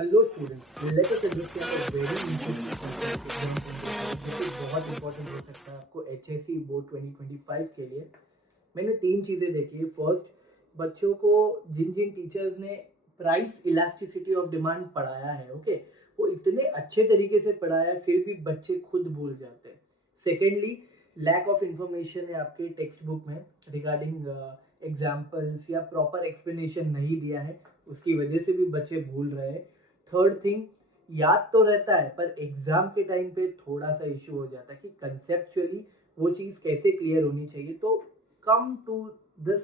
Hello students, let us understand a very interesting concept exam competition जो कि बहुत important हो सकता है आपको HSC बोर्ड 2025 के लिए। मैंने तीन चीज़ें देखी। फर्स्ट, बच्चों को जिन जिन टीचर्स ने प्राइस इलास्टिसिटी ऑफ डिमांड पढ़ाया है, ओके, वो इतने अच्छे तरीके से पढ़ाया है फिर भी बच्चे खुद भूल जाते हैं। सेकेंडली, लैक ऑफ इंफॉर्मेशन है आपके टेक्स्ट बुक में रिगार्डिंग एग्जाम्पल्स या प्रॉपर एक्सप्लेनेशन नहीं दिया है, उसकी वजह से भी बच्चे भूल रहे हैं। थर्ड थिंग, याद तो रहता है पर एग्जाम के टाइम पे थोड़ा सा इश्यू हो जाता है कि कंसेप्चुअली वो चीज़ कैसे क्लियर होनी चाहिए। तो come to this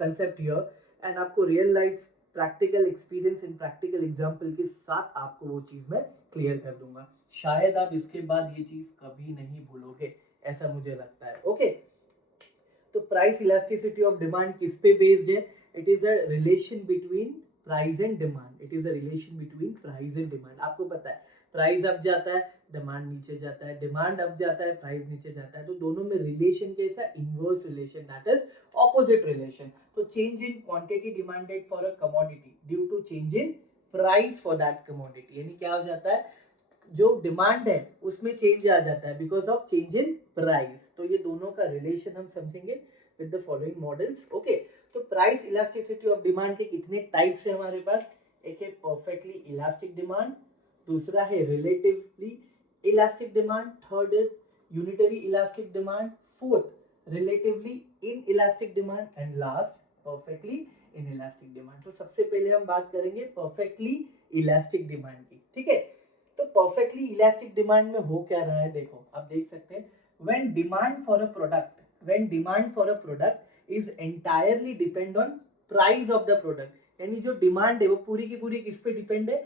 concept here and आपको real life practical experience and practical example के साथ आपको वो चीज़ मैं क्लियर कर दूंगा। शायद आप इसके बाद ये चीज़ कभी नहीं भूलोगे, ऐसा मुझे लगता है। ओके, तो प्राइस इलास्टिसिटी ऑफ डिमांड किस पे बेस्ड है? It is a relation between price and demand. It is a relation between price and demand. आपको पता है प्राइस अप जाता है डिमांड नीचे जाता है, डिमांड अप जाता है प्राइस नीचे जाता है, तो दोनों में रिलेशन कैसा? Inverse relation, that is opposite relation. तो change in quantity demanded for a commodity due to change in price for that commodity, यानी क्या हो जाता है, जो डिमांड है उसमें चेंज आ जाता है because of change in price. तो ये दोनों का रिलेशन हम समझेंगे with the following models. Okay, तो प्राइस इलास्टिसिटी ऑफ डिमांड के कितने टाइप्स है हमारे पास? एक है परफेक्टली इलास्टिक डिमांड, दूसरा है relatively elastic demand, third is unitary elastic demand, fourth relatively in elastic demand and last perfectly in elastic demand. तो सबसे पहले हम बात करेंगे परफेक्टली इलास्टिक डिमांड की, ठीक है। तो परफेक्टली इलास्टिक डिमांड में हो क्या रहा है, देखो आप देख सकते हैं, when demand for a product is entirely depend on price of the product, यानी जो डिमांड है वो पूरी की पूरी किस पे डिपेंड है?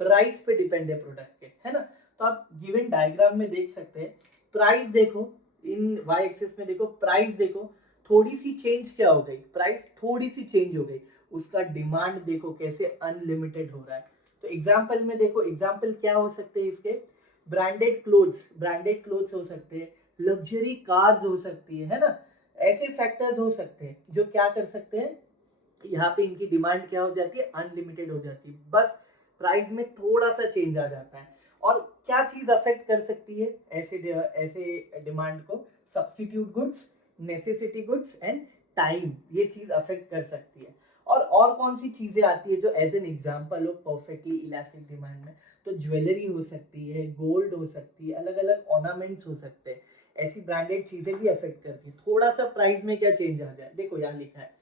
प्राइस पे डिपेंड है प्रोडक्ट के, है ना। तो आप गिवन डायग्राम में देख सकते हैं, प्राइस देखो, इन वाई एक्सिस में देखो, प्राइस देखो, थोड़ी सी चेंज क्या हो गई, प्राइस थोड़ी सी चेंज हो गई, उसका डिमांड देखो कैसे अनलिमिटेड हो रहा है। तो एग्जाम्पल में देखो, एग्जाम्पल क्या हो सकते हैं इसके? ब्रांडेड क्लोथ्स हो सकते हैं, लग्जरी कार्स हो सकती है ना। ऐसे फैक्टर्स हो सकते हैं जो क्या कर सकते हैं, यहाँ पे इनकी डिमांड क्या हो जाती है? अनलिमिटेड हो जाती है, बस प्राइस में थोड़ा सा चेंज आ जाता है। और क्या चीज अफेक्ट कर सकती है ऐसे डिमांड को? Substitute goods, necessity goods and time, ये चीज अफेक्ट कर सकती है। और कौन सी चीजें आती है जो एज एन एग्जांपल हो परफेक्टली इलास्टिक डिमांड में? तो ज्वेलरी हो सकती है, गोल्ड हो सकती है, अलग अलग ऑर्नामेंट्स हो सकते हैं, ऐसी ब्रांडेड चीजें भी अफेक्ट करती है। थोड़ा सा प्राइस में क्या चेंज आ जाए, देखो यहाँ लिखा है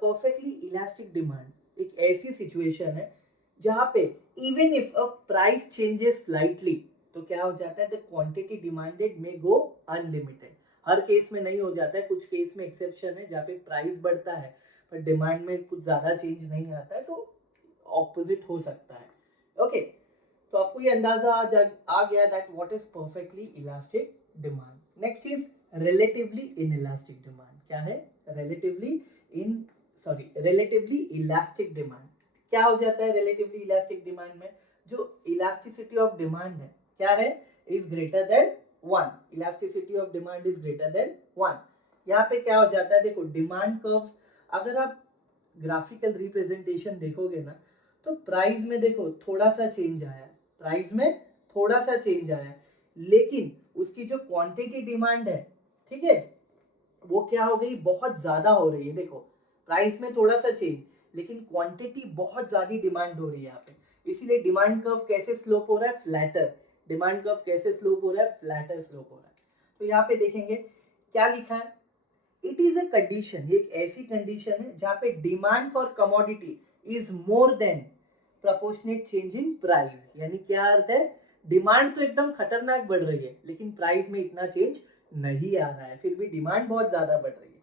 परफेक्टली इलास्टिक डिमांड एक ऐसी सिचुएशन है जहां पे even if a price changes slightly, तो क्या हो जाता है? The quantity demanded may go unlimited. Her case में नहीं हो जाता है, कुछ केस में एक्सेप्शन है जहाँ पे प्राइस बढ़ता है पर डिमांड में कुछ ज्यादा चेंज नहीं आता है, तो ऑपोजिट हो सकता है। ओके, तो आपको ये अंदाजा आ गया that what is perfectly elastic demand. Next is relatively in elastic demand. क्या है? Relatively elastic demand. क्या हो जाता है रिलेटिवली इलास्टिक डिमांड में? जो इलास्टिसिटी ऑफ डिमांड है क्या है? Is greater than 1। Elasticity of demand is greater than 1। यहाँ पे क्या हो जाता है, देखो डिमांड कर्व, अगर आप ग्राफिकल रिप्रेजेंटेशन देखोगे ना, तो प्राइस में देखो थोड़ा सा चेंज आया है, प्राइस में थोड़ा सा चेंज आया है, लेकिन उसकी जो क्वांटिटी डिमांड है, ठीक है, वो क्या हो गई? बहुत ज्यादा हो रही है। देखो प्राइस में थोड़ा सा चेंज, लेकिन क्वांटिटी बहुत ज्यादा डिमांड हो रही है यहाँ पे, इसीलिए डिमांड कर्व कैसे स्लोप हो रहा है? फ्लैटर। डिमांड कर्व कैसे स्लोप हो रहा है? फ्लैटर स्लोप हो रहा है। तो यहाँ पे देखेंगे क्या लिखा है, इट इज अ कंडीशन, एक ऐसी कंडीशन है जहाँ पे demand for commodity is more than proportionate change in price. यानी क्या अर्थ है? डिमांड तो एकदम खतरनाक बढ़ रही है लेकिन प्राइस में इतना चेंज नहीं आ रहा है, फिर भी डिमांड बहुत ज्यादा बढ़ रही है।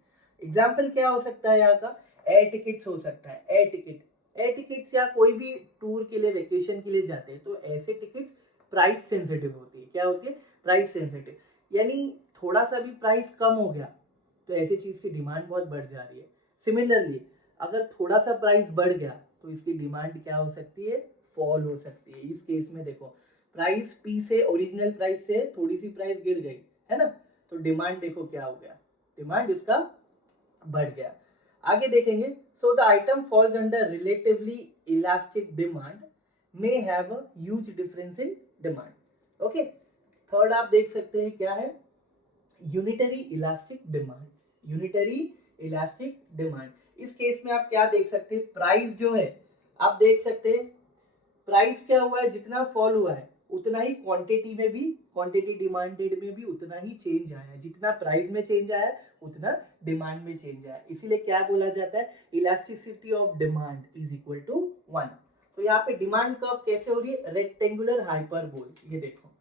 एग्जाम्पल क्या हो सकता है यहाँ का? एयर टिकट्स हो सकता है, एयर टिकट्स या कोई भी टूर के लिए, वेकेशन के लिए जाते हैं तो ऐसे टिकट्स प्राइस सेंसिटिव होती है। क्या होती है? प्राइस सेंसिटिव, यानी थोड़ा सा भी प्राइस कम हो गया तो ऐसी चीज की डिमांड बहुत बढ़ जा रही है। सिमिलरली अगर थोड़ा सा प्राइस बढ़ गया तो इसकी डिमांड क्या हो सकती है? फॉल हो सकती है। इस केस में देखो प्राइस पी से, ओरिजिनल प्राइस से थोड़ी सी प्राइस गिर गई है ना, तो डिमांड देखो क्या हो गया, डिमांड इसका बढ़ गया। आगे देखेंगे, so the item falls under relatively elastic demand may have a huge difference in demand. Okay, third आप देख सकते हैं क्या है, unitary elastic demand. Unitary elastic demand, इस केस में आप क्या देख सकते हैं, प्राइस जो है आप देख सकते हैं, प्राइस क्या हुआ है, जितना फॉल हुआ है उतना ही क्वांटिटी में भी, क्वांटिटी डिमांडेड में भी उतना ही चेंज आया है. जितना प्राइस में चेंज आया उतना डिमांड में चेंज आया. इसीलिए क्या बोला जाता है, elasticity of demand is equal to 1. तो यहाँ पे डिमांड कर्व कैसे हो रही है, रेक्टेंगुलर हाइपरबोल. ये देखो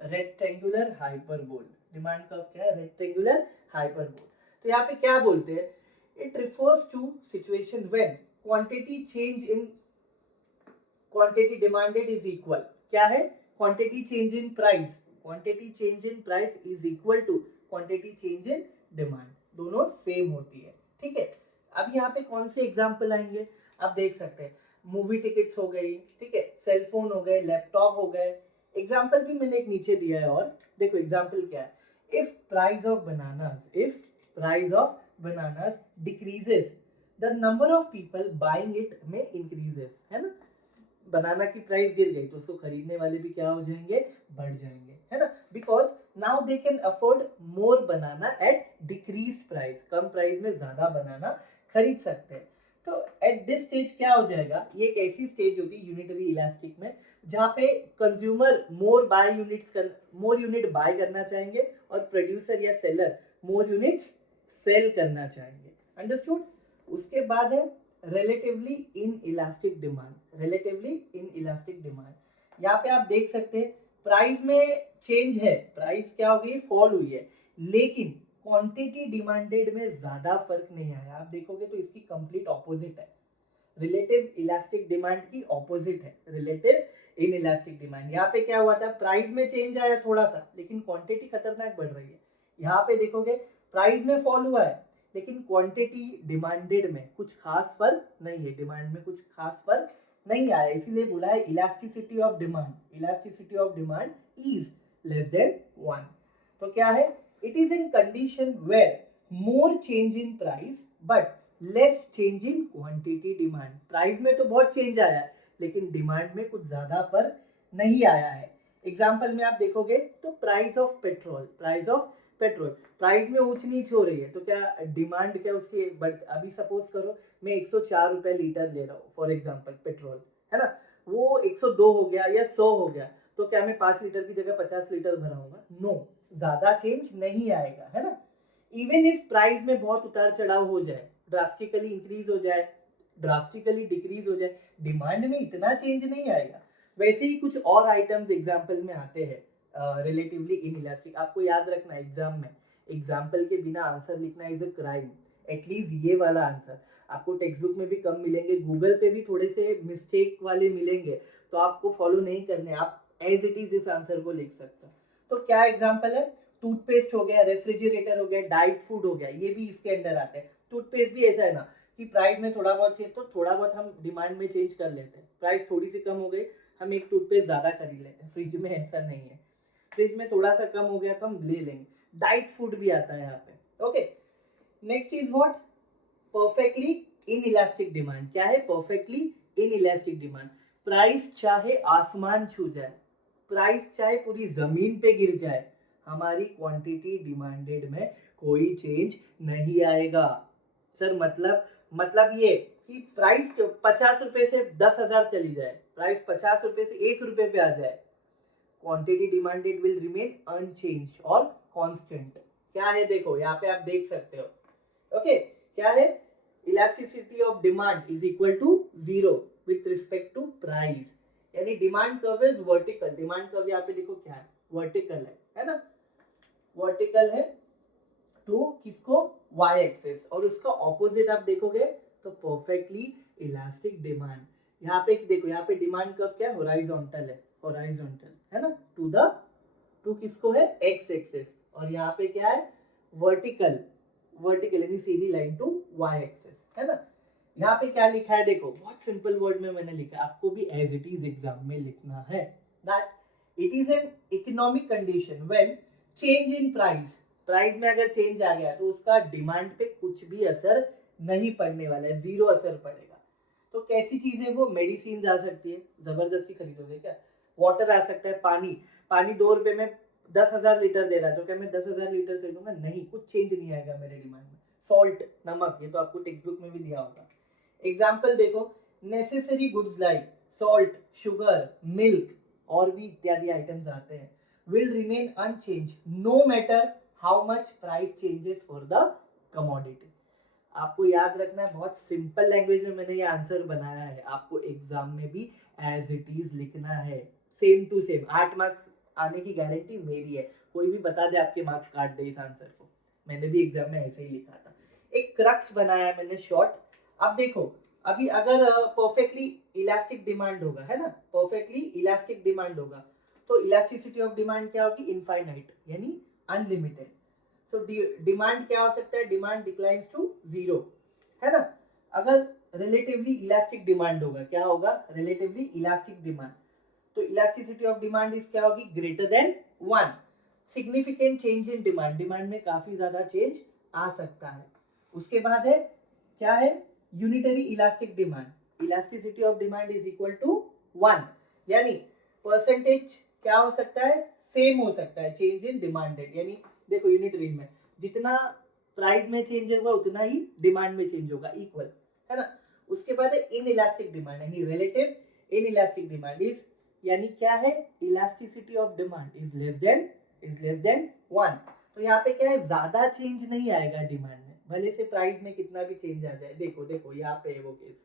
रेक्टेंगुलर हाइपरबोल, डिमांड कर्व क्या है, रेक्टेंगुलर हाइपरबोल. तो यहाँ पे क्या बोलते हैं, it refers to situation when quantity change in quantity demanded is equal. क्या है, quantity change in price, quantity change in price is equal to quantity change in demand, दोनों सेम होती है. ठीक है, अब यहाँ पे कौन से एग्जांपल आएंगे, आप देख सकते हैं, मूवी टिकट्स हो गई, ठीक है, सेल फोन हो गए, लैपटॉप हो गए. एग्जाम्पल भी मैंने एक नीचे दिया है, और देखो एग्जाम्पल क्या है, if price of bananas decreases the number of people buying it में इंक्रीजेस. है ना, बनाना की प्राइस गिर गई तो उसको खरीदने वाले भी क्या हो जाएंगे, बढ़ जाएंगे. है ना, because now they can afford more banana at decreased price. कम प्राइस में ज्यादा बनाना खरीद सकते हैं. तो एट दिस स्टेज क्या हो जाएगा, ये एक ऐसी स्टेज होती है यूनिटरी इलास्टिक में जहाँ पे कंज्यूमर मोर यूनिट बाय करना चाहेंगे और प्रोड्यूसर या सेलर मोर यूनिट्स सेल करना चाहेंगे. अंडरस्टूड. उसके बाद है relatively in elastic demand. Relatively in elastic demand, यहाँ पे आप देख सकते हैं प्राइस में चेंज है, प्राइस क्या हो गई, फॉल हुई है, लेकिन क्वांटिटी डिमांडेड में ज्यादा फर्क नहीं आया. आप देखोगे तो इसकी कंप्लीट ऑपोजिट है, रिलेटिव इलास्टिक डिमांड की ऑपोजिट है रिलेटिव इन इलास्टिक डिमांड. यहाँ पे क्या हुआ था, प्राइस में चेंज आया थोड़ा सा, लेकिन क्वांटिटी खतरनाक बढ़ रही है. यहाँ पे देखोगे प्राइस में फॉल हुआ है, लेकिन क्वांटिटी डिमांडेड में कुछ खास फर्क नहीं है, डिमांड में कुछ खास फर्क नहीं आया. इसीलिए बोला है elasticity of demand is less than 1. तो क्या है, it is in condition where more change in price but less change in quantity demand. Price में तो बहुत चेंज आया है, लेकिन डिमांड में कुछ ज्यादा फर्क नहीं आया है. एग्जाम्पल में आप देखोगे तो प्राइस ऑफ पेट्रोल प्राइस में ऊंच नीच हो रही है, तो क्या डिमांड क्या उसकी, बट अभी सपोज करो मैं 104 रुपए लीटर ले रहा हूँ फॉर एग्जांपल पेट्रोल, है ना, वो 102 हो गया या 100 हो गया, तो क्या मैं 5 लीटर की जगह 50 लीटर भराऊंगा, नो, ज्यादा चेंज नहीं आएगा. है ना, इवन इफ प्राइस में बहुत उतार चढ़ाव हो जाए, ड्रास्टिकली इंक्रीज हो जाए, ड्रास्टिकली डिक्रीज हो जाए, डिमांड में इतना चेंज नहीं आएगा. वैसे ही कुछ और आइटम्स एग्जाम्पल में आते हैं रिलेटिवली इन इलास्टिक. आपको याद रखना एग्जाम में, एग्जाम्पल के बिना आंसर लिखना इज अ क्राइम. एटलीस्ट ये वाला आंसर आपको टेक्स्ट बुक में भी कम मिलेंगे, गूगल पे भी थोड़े से मिस्टेक वाले मिलेंगे, तो आपको फॉलो नहीं करने, आप एज इट इज इस आंसर को लिख सकते हो. तो क्या एग्जाम्पल है, टूथपेस्ट हो गया, रेफ्रिजरेटर हो गया, डाइट फूड हो गया, ये भी इसके अंदर आते हैं. टूथपेस्ट भी ऐसा है ना कि प्राइस में थोड़ा बहुत चेंज, तो थोड़ा बहुत हम डिमांड में चेंज कर लेते हैं, प्राइस थोड़ी सी कम हो गई हम एक टूथपेस्ट ज्यादा खरीद लेते हैं. फ्रिज में ऐसा नहीं है, फ्रिज में थोड़ा सा कम हो गया तो हम ले लेंगे. डाइट फूड भी आता है यहाँ पे. Okay, next is what, perfectly in elastic demand. क्या है, perfectly in elastic demand. Price चाहे आसमान छू जाए, प्राइस चाहे पूरी जमीन पे गिर जाए, हमारी क्वांटिटी डिमांडेड में कोई चेंज नहीं आएगा. सर मतलब ये कि प्राइस 50 रुपए से 10,000 चली जाए, प्राइस 50 रुपए से 1 रुपए पे आ जाए, quantity demanded will remain unchanged और कांस्टेंट. क्या है, देखो यहाँ पे आप देख सकते हो. ओके, क्या है, elasticity of demand is equal to 0 with respect to price. यानी demand curve is vertical. Demand curve यहाँ पे देखो क्या है, वर्टिकल है ना, वर्टिकल है टू किसको, y एक्सिस, और उसका ऑपोजिट आप देखोगे तो परफेक्टली इलास्टिक डिमांड. यहाँ पे देखो, यहाँ पे डिमांड कर्व क्या है, हॉराइजॉन्टल है ना, टू किसको है, x एक्सिस, और यहाँ पे क्या है, वर्टिकल यानी सीधी लाइन टू y एक्सिस. है ना, यहाँ पे क्या लिखा है, देखो बहुत सिंपल वर्ड में मैंने लिखा है, आपको भी एज इट इज एग्जाम में लिखना है, that it is an economic condition when change in price में अगर चेंज आ गया तो उसका डिमांड पे कुछ भी असर नहीं पड़ने वाला है, 0 असर पड़ेगा. तो कैसी चीज है वो, मेडिसिन आ सकती है, जबरदस्ती खरीदोगे क्या? वाटर आ सकता है, पानी, पानी 2 रुपए में 10,000 लीटर दे रहा है, तो क्या मैं 10,000 लीटर खरीदूंगा? नहीं, कुछ चेंज नहीं आएगा मेरे डिमांड में। सॉल्ट, नमक, ये तो आपको टेक्स्ट बुक में भी दिया होगा। एग्जाम्पल देखो, necessary goods like salt, sugar, milk और भी इत्यादि आइटम्स आते हैं, will remain unchanged no matter how much price changes for the commodity. आपको याद रखना है, बहुत सिंपल लैंग्वेज में मैंने ये आंसर बनाया है, आपको एग्जाम में भी एज इट इज लिखना है, सेम टू सेम। 8 मार्क्स आने की गारंटी मेरी है, कोई भी बता दे आपके मार्क्स काट दे इस आंसर को, मैंने भी एग्जाम में ऐसे ही लिखा था। एक क्रक्स बनाया है मैंने शॉर्ट। अब देखो, अभी अगर परफेक्टली इलास्टिक डिमांड होगा, है ना, परफेक्टली इलास्टिक डिमांड होगा, तो इलास्टिसिटी ऑफ डिमांड क्या होगी? इनफाइनाइट, यानी अनलिमिटेड। तो डिमांड क्या हो सकता है? डिमांड डिक्लाइंस टू 0, है ना। अगर रिलेटिवली इलास्टिक डिमांड होगा, क्या होगा? रिलेटिवली इलास्टिक डिमांड, तो इलास्टिसिटी ऑफ डिमांड इज क्या होगी? Greater than 1। Significant change in demand, demand में काफी ज्यादा चेंज आ सकता है। उसके बाद है क्या है? Unitary elastic demand, elasticity of demand is equal to 1, यानी परसेंटेज क्या हो सकता है? सेम हो सकता है चेंज इन डिमांडेड, यानी देखो यूनिटरी में जितना प्राइस में चेंज होगा उतना ही डिमांड में चेंज होगा, इक्वल, है ना। उसके बाद है इन इलास्टिक डिमांड, यानी relative in elastic demand is, यानी क्या है? Elasticity of demand is less than 1। तो यहाँ पे क्या है? ज्यादा चेंज नहीं आएगा डिमांड में, भले से प्राइस में कितना भी चेंज आ जाए। देखो देखो यहाँ पे वो case.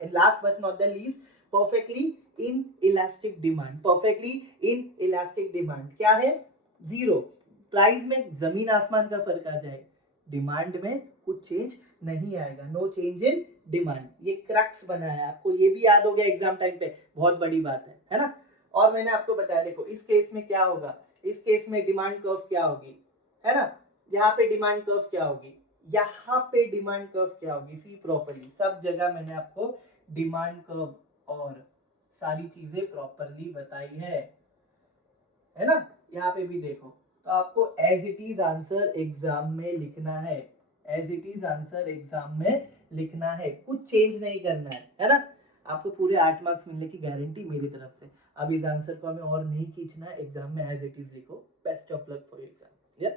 And last but not the least, perfectly in elastic demand, perfectly in elastic demand क्या है? 0। प्राइस में जमीन आसमान का फर्क आ जाए, डिमांड में कुछ चेंज नहीं आएगा, नो चेंज इन डिमांड। ये क्रक्स बना है, आपको ये भी याद हो गया एग्जाम टाइम पे, बहुत बड़ी बात है ना। और मैंने आपको बताया, देखो इस केस में क्या होगा, इस केस में डिमांड कर्व क्या होगी, है ना। यहाँ पे डिमांड कर्व क्या होगी, यहाँ पे डिमांड कर्व क्या होगी, सी प्रॉपरली, सब जगह मैंने आपको डिमांड कर्व और सारी चीजें प्रॉपरली बताई है ना। यहाँ पे भी देखो, तो आपको as it is answer exam में लिखना है, as it is answer exam में लिखना है, कुछ चेंज नहीं करना है ना। आपको पूरे 8 मार्क्स मिलने की गारंटी मेरी तरफ से। अब इस आंसर को हमें और नहीं खींचना है, एग्जाम में एज इट इज लिखो। Best of luck for exam.